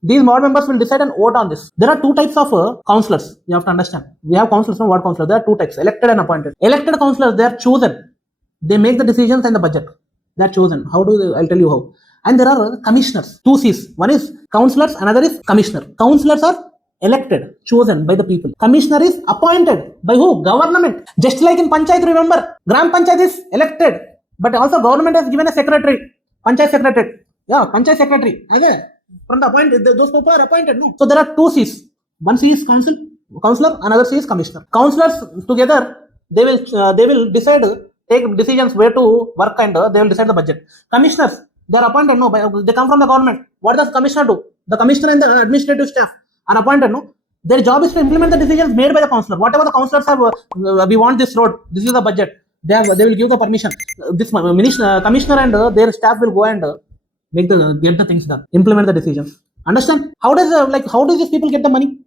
these ward members will decide and vote on this. There are two types of councillors. You have to understand. We have councillors and ward councillors. There are two types: elected and appointed. Elected councillors, they are chosen. They make the decisions and the budget. They are chosen. How do they? I'll tell you how. And there are commissioners. Two C's. One is councillors, another is commissioner. Councillors are elected, chosen by the people. Commissioner is appointed by who? Government. Just like in Panchayat, remember, Gram Panchayat is elected, but also government has given a secretary, Panchayat secretary. Yeah, Panchayat secretary. Okay. From the appointed, those people are appointed. No. So there are two C's. One C is councillor, another C is commissioner. Councillors together, they will decide, take decisions where to work, and they will decide the budget. Commissioners, they are appointed. No, they come from the government. What does commissioner do? The commissioner and the administrative staff are appointed. No, their job is to implement the decisions made by the councillor. Whatever the councillors have, we want this road. This is the budget. They will give the permission. This commissioner and their staff will go and get the things done, implement the decisions. Understand? How do these people get the money?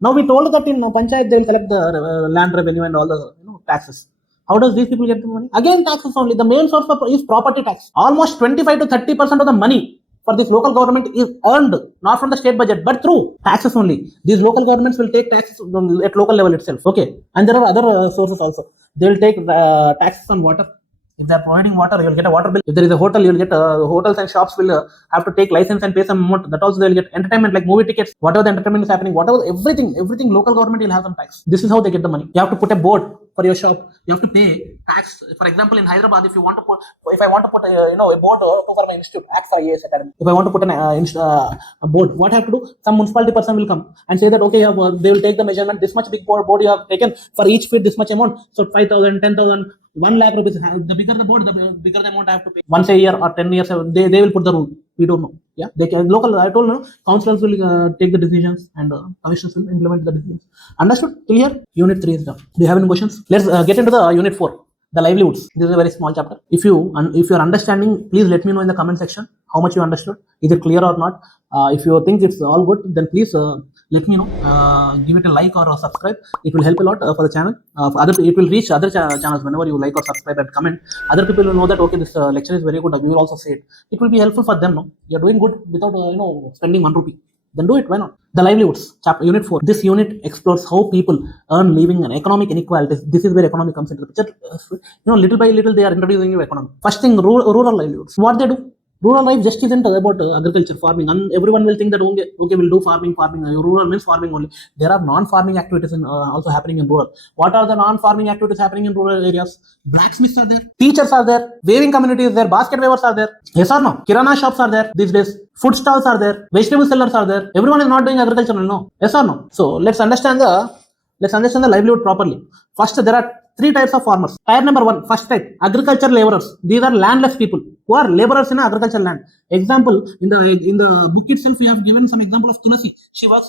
Now we told that in Panchayat they will collect the land revenue and all the taxes. How does these people get the money? Again, taxes only. The main source is property tax. Almost 25 to 30% of the money for this local government is earned not from the state budget but through taxes only. These local governments will take taxes at local level itself. Okay, and there are other sources also. They will take taxes on water. If they are providing water, you will get a water bill. If there is a hotel, you will get hotels and shops will have to take license and pay some amount. That also they will get entertainment like movie tickets. Whatever the entertainment is happening, whatever everything local government will have some tax. This is how they get the money. You have to put a board for your shop. You have to pay tax. For example, in Hyderabad, if I want to put a board for my institute, For IAS Academy. If I want to put a board, what I have to do? Some municipality person will come and say that okay, they will take the measurement. This much big board you have taken for each feet. This much amount. So 5,000, 10,000. 1 lakh rupees. The bigger the board, the bigger the amount I have to pay. Once a year or 10 years, they will put the rule. We don't know. Yeah, they can local. I told you, councillors will take the decisions and commissioners will implement the decisions. Understood? Clear? Unit 3 is done. Do you have any questions? Let's get into the Unit 4. The livelihoods. This is a very small chapter. If you are understanding, please let me know in the comment section how much you understood. Is it clear or not? If you think it's all good, then please let me know. Give it a like or a subscribe. It will help a lot for the channel. It will reach other channels whenever you like or subscribe and comment. Other people will know that okay, this lecture is very good. We will also say it. It will be helpful for them. No, you are doing good without spending 1 rupee. Then do it. Why not? The livelihoods. Chapter Unit 4. This unit explores how people earn living and economic inequalities. This is where economy comes into the picture. Little by little they are introducing you economy. First thing, rural livelihoods. What they do? Rural life just isn't about agriculture, farming. And everyone will think that okay, we'll do farming. Rural means farming only. There are non-farming activities also happening in rural. What are the non-farming activities happening in rural areas? Blacksmiths are there, teachers are there, weaving community is there, basket weavers are there. Yes or no? Kirana shops are there these days. Food stalls are there, vegetable sellers are there. Everyone is not doing agriculture, no? Yes or no? So let's understand the livelihood properly. First, there are 3 types of farmers. Type number 1, first type, agriculture laborers. These are landless people who are laborers in agricultural land. Example, in the book itself, we have given some example of Tulasi. She works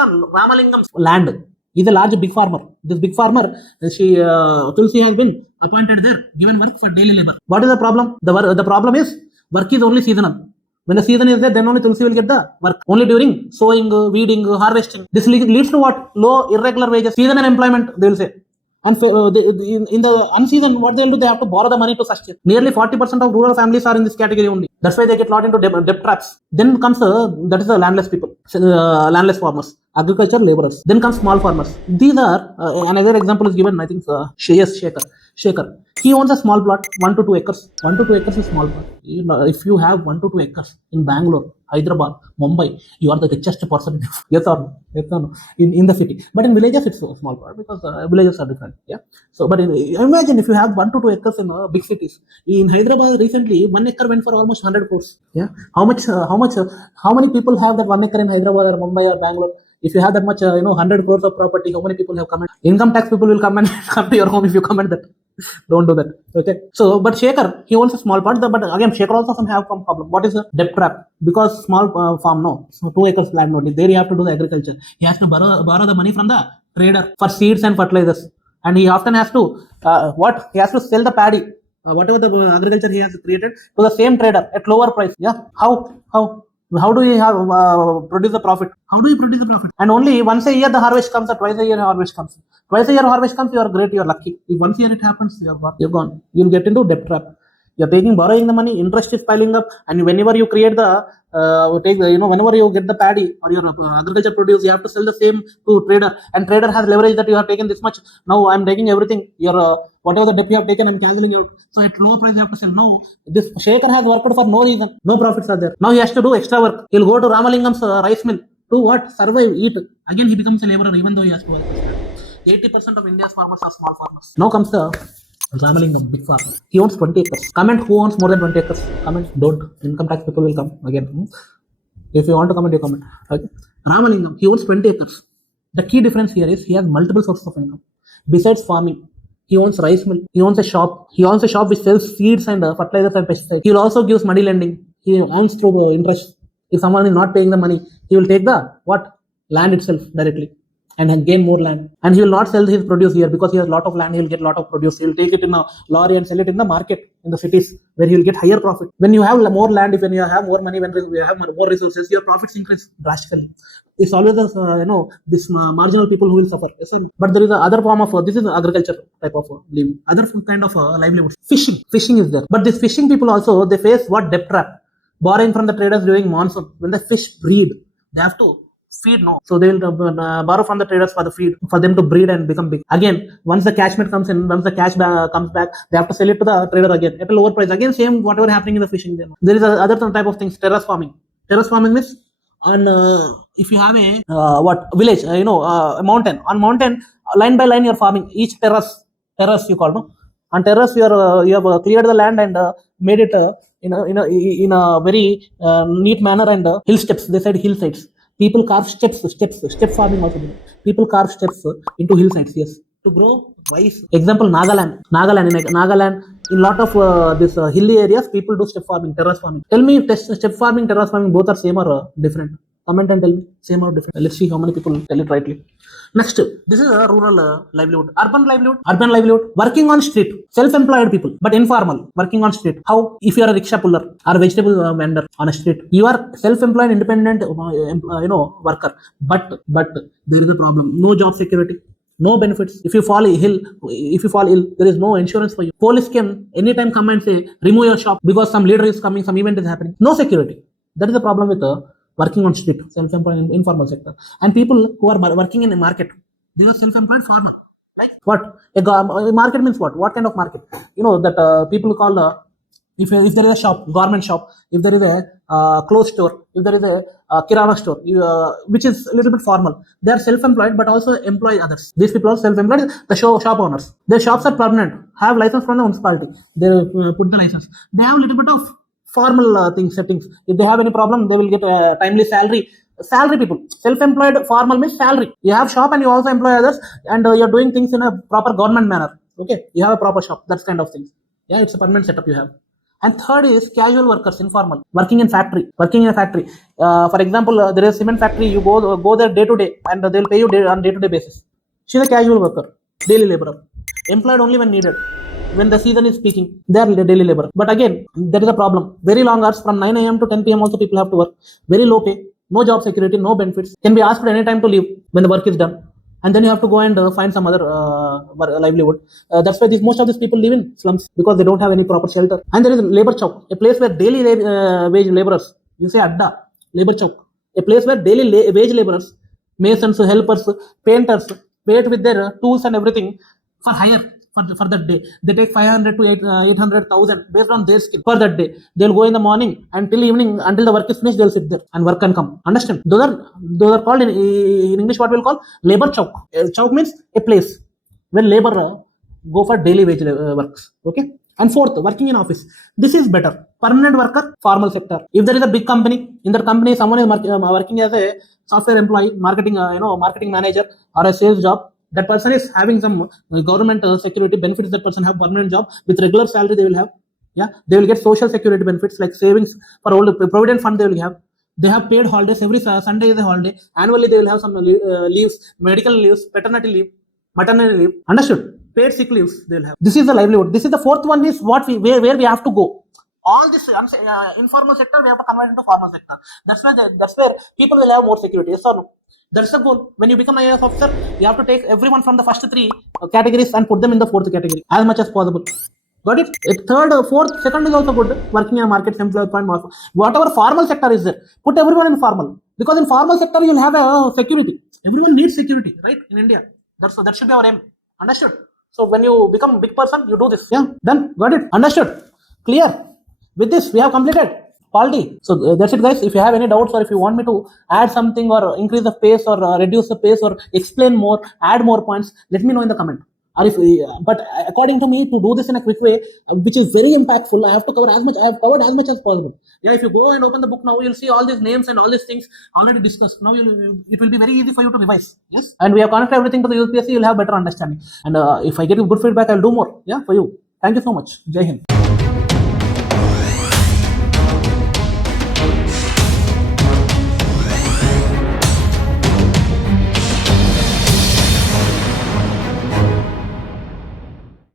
on Ramalingam's land. He's a large big farmer. This big farmer, Tulsi has been appointed there, given work for daily labor. What is the problem? The problem is work is only seasonal. When the season is there, then only Tulsi will get the work. Only during sowing, weeding, harvesting. This leads to what? Low, irregular wages, seasonal employment, they will say. And in the unseason, what they will do? They have to borrow the money to sustain. Nearly 40% of rural families are in this category only. That's why they get lot into debt traps. Then comes that is the landless people, landless farmers, agriculture laborers. Then comes small farmers. These are another example is given. I think Shaker. He owns a small plot, 1 to 2 acres. 1 to 2 acres is small plot. You know, if you have 1 to 2 acres in Bangalore, Hyderabad, Mumbai, you are the richest person. Yes or no? Yes or no? In the city. But in villages, it's a small plot because villages are different. Yeah. So, but imagine if you have 1 to 2 acres in big cities. In Hyderabad, recently, 1 acre went for almost 100 crores. Yeah. How many people have that 1 acre in Hyderabad or Mumbai or Bangalore? If you have that much, 100 crores of property, how many people have come? Income tax people will come and come to your home if you comment that. Don't do that. Okay. So, but Shekhar, he owns a small part. But again, Shekhar also some have some problem. What is the debt trap? Because small farm, no. So 2 acres land only. There you have to do the agriculture. He has to borrow the money from the trader for seeds and fertilizers. And he often has to, He has to sell the paddy, whatever the agriculture he has created, to the same trader at lower price. Yeah. How do you have produce the profit? How do you produce the profit? And only once a year the harvest comes, or twice a year harvest comes. Twice a year harvest comes, you are great, you are lucky. If once a year it happens, you're gone. You'll get into debt trap. You're borrowing the money, interest is piling up, and whenever you create whenever you get the paddy or your agriculture produce, you have to sell the same to trader, and trader has leverage that you have taken this much. Now I'm taking everything. Your whatever the debt you have taken, I'm cancelling out. So at lower price you have to sell. Now this Shekhar has worked for no reason. No profits are there. Now he has to do extra work. He'll go to Ramalingam's rice mill to what? Survive, eat. Again he becomes a laborer even though he has to work. 80% of India's farmers are small farmers. Now comes the Ramalingam, big farm. He owns 20 acres. Comment who owns more than 20 acres. Comment. Don't. Income tax people will come again. If you want to comment, you comment. Okay. Ramalingam, he owns 20 acres. The key difference here is he has multiple sources of income. Besides farming, he owns rice mill. He owns a shop. He owns a shop which sells seeds and fertilizers and pesticides. He will also give money lending. He owns through interest. If someone is not paying the money, he will take the land itself directly and gain more land. And he will not sell his produce here because he has a lot of land. He will get a lot of produce. He will take it in a lorry and sell it in the market in the cities where he will get higher profit. When you have more land, when you have more money, when you have more resources, your profits increase drastically. It's always this marginal people who will suffer. But there is another form of this is agriculture type of living. Other kind of livelihood. Fishing is there. But these fishing people also they face what debt trap, borrowing from the traders during monsoon. When the fish breed, they have to feed, no. So they will borrow from the traders for the feed, for them to breed and become big. Again, once the catchment comes in, once the cash comes back, they have to sell it to the trader again at a lower price. Again, same whatever happening in the fishing. There is other type of things. Terrace farming. Terrace farming means on if you have a village, a mountain. On mountain, line by line, you're farming. Each terrace you call, no. On terrace, you have cleared the land and made it in a very neat manner and hill steps. They said hillsides. People carve step farming also. People carve steps into hillsides, yes, to grow rice. Example, Nagaland, in lot of this hilly areas, people do step farming, terrace farming. Tell me, step farming, terrace farming, both are same or different? Comment and tell me, same or different. Let's see how many people tell it rightly. Next, this is a rural livelihood. Urban livelihood, working on street, self-employed people, but informal, working on street. How? If you are a rickshaw puller or a vegetable vendor on a street, you are self-employed, independent, worker. But there is a problem. No job security, no benefits. If you fall ill, there is no insurance for you. Police can anytime come and say remove your shop because some leader is coming, some event is happening. No security. That is the problem with working on street, self-employed, informal sector. And people who are working in a market, they are self-employed farmer. Right? What? A market means what? What kind of market? That people call if there is a shop, government shop, if there is a clothes store, if there is a kirana store, which is a little bit formal, they are self-employed but also employ others. These people are self-employed, the shop owners. Their shops are permanent, have license from the municipality. They put the license. They have a little bit of formal settings. If they have any problem, they will get a timely salary. Salary people, self-employed formal means salary. You have shop and you also employ others, and you're doing things in a proper government manner. Okay, you have a proper shop. That's kind of things. Yeah, it's a permanent setup you have. And third is casual workers, informal, working in a factory. For example, there is a cement factory. You go there day to day, and they'll pay you on day to day basis. She's a casual worker, daily laborer, employed only when needed. When the season is peaking, they are daily labor. But again, there is a problem. Very long hours from 9 a.m. to 10 p.m. also people have to work. Very low pay, no job security, no benefits. Can be asked at any time to leave when the work is done. And then you have to go and find some other livelihood. That's why most of these people live in slums because they don't have any proper shelter. And there is a labor chowk, a place where daily wage laborers, you say adda, labor chowk, a place where daily wage laborers, masons, helpers, painters, wait with their tools and everything for hire. for that day. They take 500 to 800,000 based on their skill for that day. They'll go in the morning until evening, until the work is finished. They'll sit there and work and come. Understand? Those are called in English what we'll call labor chowk. Chowk means a place where labor go for daily wage works. Okay. And fourth, working in office. This is better. Permanent worker, formal sector. If there is a big company, in that company someone is working as a software employee, marketing, marketing manager or a sales job, that person is having some government security benefits. That person have permanent job with regular salary. They will have, they will get social security benefits like savings for old provident fund. They will have. They have paid holidays. Every Sunday is a holiday. Annually they will have some leaves, medical leaves, paternity leave, maternity leave. Understood? Paid sick leaves they will have. This is the livelihood. This is the fourth one, is what where we have to go. All this informal sector we have to convert into formal sector. That's where people will have more security. Yes or no? That's the goal. When you become an IAS officer, you have to take everyone from the first three categories and put them in the fourth category as much as possible. Got it? Third, fourth, second is also good. Working in a market, employment, whatever formal sector is there, put everyone in formal. Because in formal sector you'll have a security. Everyone needs security, right? In India, that should be our aim. Understood? So when you become a big person, you do this. Yeah, done. Got it? Understood? Clear? With this, we have completed polity. So that's it, guys. If you have any doubts or if you want me to add something or increase the pace or reduce the pace or explain more, add more points, let me know in the comment. Or if, but according to me, to do this in a quick way, which is very impactful, I have to cover as much. I have covered as much as possible. Yeah, if you go and open the book now, you'll see all these names and all these things already discussed. Now it will be very easy for you to revise. Yes, and we have connected everything to the UPSC. You'll have better understanding. And if I get you good feedback, I'll do more. Yeah, for you. Thank you so much. Jai Hind.